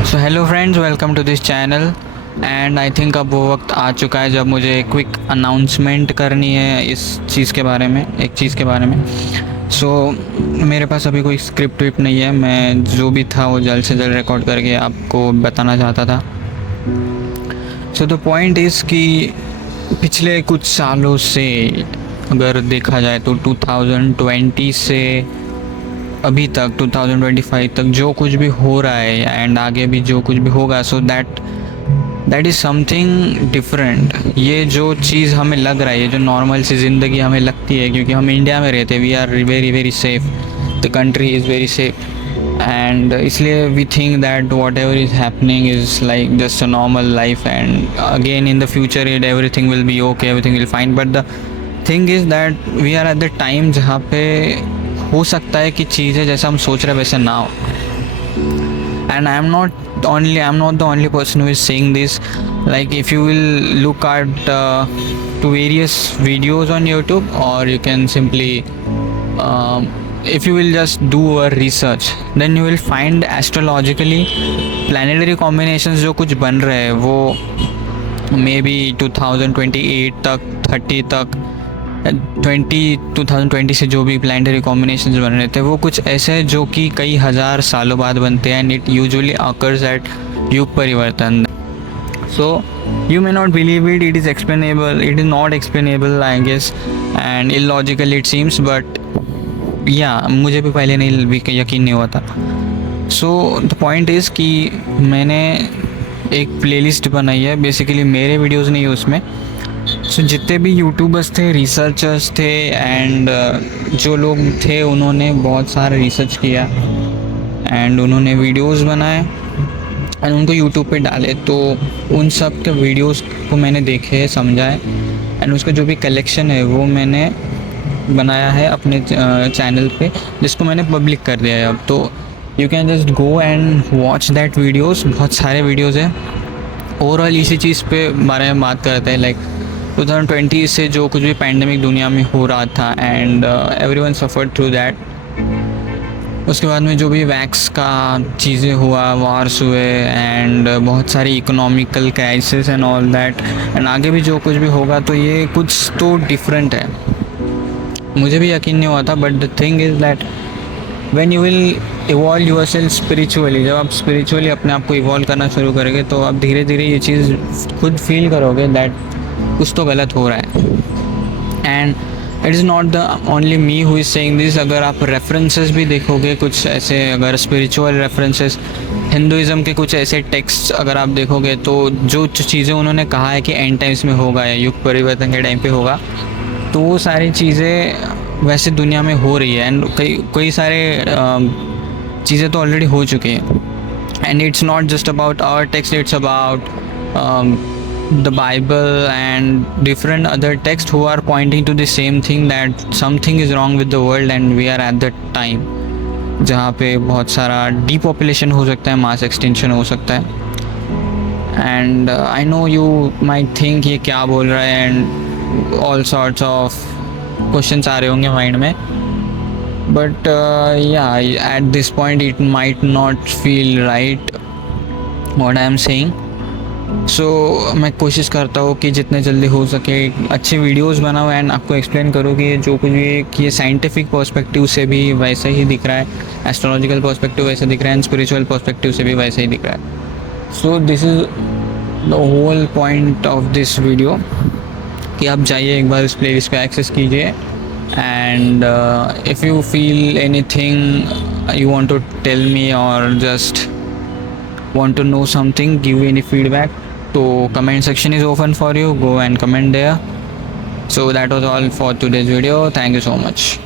So hello friends, welcome to this channel. And I think अब वो वक्त आ चुका है जब मुझे क्विक अनाउंसमेंट करनी है इस चीज़ के बारे में, एक चीज़ के बारे में। सो मेरे पास अभी कोई स्क्रिप्ट विप्ट नहीं है, मैं जो भी था वो जल्द से जल्द रिकॉर्ड करके आपको बताना चाहता था। सो द पॉइंट इज़ कि पिछले कुछ सालों से अगर देखा जाए तो 2020 से अभी तक 2025 तक जो कुछ भी हो रहा है एंड आगे भी जो कुछ भी होगा, so that is something different. ये जो चीज़ हमें लग रहा है, ये जो नॉर्मल सी ज़िंदगी हमें लगती है, क्योंकि हम इंडिया में रहते हैं, we are very very safe, the country is very safe, and इसलिए we think that whatever is happening is like just a normal life and again in the future it everything will be okay, everything will fine. But the thing is that we are at the time जहाँ पे हो सकता है कि चीज़ें जैसा हम सोच रहे हैं वैसे ना हो। And I am not the only person who is saying this. Like if you will look at to various videos on YouTube, or you can simply if you will just do a research, then you will find astrologically planetary combinations जो कुछ बन रहे हैं वो may be 2028 तक, 30 तक, 2020 से जो भी प्लानिटरी कॉम्बिनेशंस बन रहे थे वो कुछ ऐसे हैं जो कि कई हज़ार सालों बाद बनते हैं, and it usually occurs at युग परिवर्तन। सो you may not believe it, it is not explainable I guess, and illogical it seems, but yeah, मुझे भी पहले नहीं यकीन नहीं हुआ था। सो द पॉइंट इज़ कि मैंने एक प्लेलिस्ट बनाई है, बेसिकली मेरे वीडियोस नहीं है उसमें। सो जितने भी यूट्यूबर्स थे, रिसर्चर्स थे, एंड जो लोग थे उन्होंने बहुत सारा रिसर्च किया एंड उन्होंने वीडियोस बनाए एंड उनको यूट्यूब पे डाले। तो उन सब के वीडियोस को मैंने देखे, समझा एंड उसका जो भी कलेक्शन है वो मैंने बनाया है अपने चैनल पे, जिसको मैंने पब्लिक कर दिया है अब। तो you can just go and watch that videos. बहुत सारे वीडियोस हैं। ओवरऑल इसी चीज़ पे बारे में बात करते हैं, लाइक 2020 से जो कुछ भी पैंडमिक दुनिया में हो रहा था and everyone suffered through that. उसके बाद में जो भी वैक्स का चीज़ें हुआ, वार्स हुए एंड बहुत सारी economical crisis and all that, and आगे भी जो कुछ भी होगा तो ये कुछ तो डिफरेंट है। मुझे भी यकीन नहीं हुआ था, but the thing is that when you will evolve yourself spiritually, जब आप स्पिरिचुअली अपने आप को इवॉल्व करना शुरू करोगे तो आप धीरे धीरे ये चीज़ खुद फील करोगे दैट कुछ तो गलत हो रहा है। And it is not the only me who is saying this. अगर आप रेफरेंसेस भी देखोगे कुछ ऐसे, अगर स्पिरिचुअल रेफरेंसेस, हिंदुज़म के कुछ ऐसे टेक्स्ट अगर आप देखोगे तो जो चीज़ें उन्होंने कहा है कि एंड टाइम्स में होगा या युग परिवर्तन के टाइम पे होगा, तो वो सारी चीज़ें वैसे दुनिया में हो रही है एंड कई सारे चीज़ें तो ऑलरेडी हो चुकी हैं। And it's not just about our text, it's about the Bible and different other text who are pointing to the same thing, that something is wrong with the world and we are at the time जहाँ पे बहुत सारा डीपॉपुलेशन हो सकता है, मास extension हो सकता है। And I know you might think ये क्या बोल रहा है, and all sorts of questions आ रहे होंगे माइंड में, but yeah, at this point it might not feel right what I am saying. So मैं कोशिश करता हूँ कि जितने जल्दी हो सके अच्छे वीडियोस बनाऊँ एंड आपको एक्सप्लेन करूँ कि जो कुछ भी कि ये साइंटिफिक पर्सपेक्टिव से भी वैसा ही दिख रहा है, एस्ट्रोलॉजिकल पर्सपेक्टिव वैसे दिख रहा है एंड स्पिरिचुअल पर्सपेक्टिव से भी वैसे ही दिख रहा है। So this is the whole point of this video कि आप जाइए एक बार इस प्लेलिस्ट को एक्सेस कीजिए, and if you feel anything you want to tell me or just want to know something, give any feedback, तो comment section is open for you, go and comment there. So that was all for today's video, thank you so much.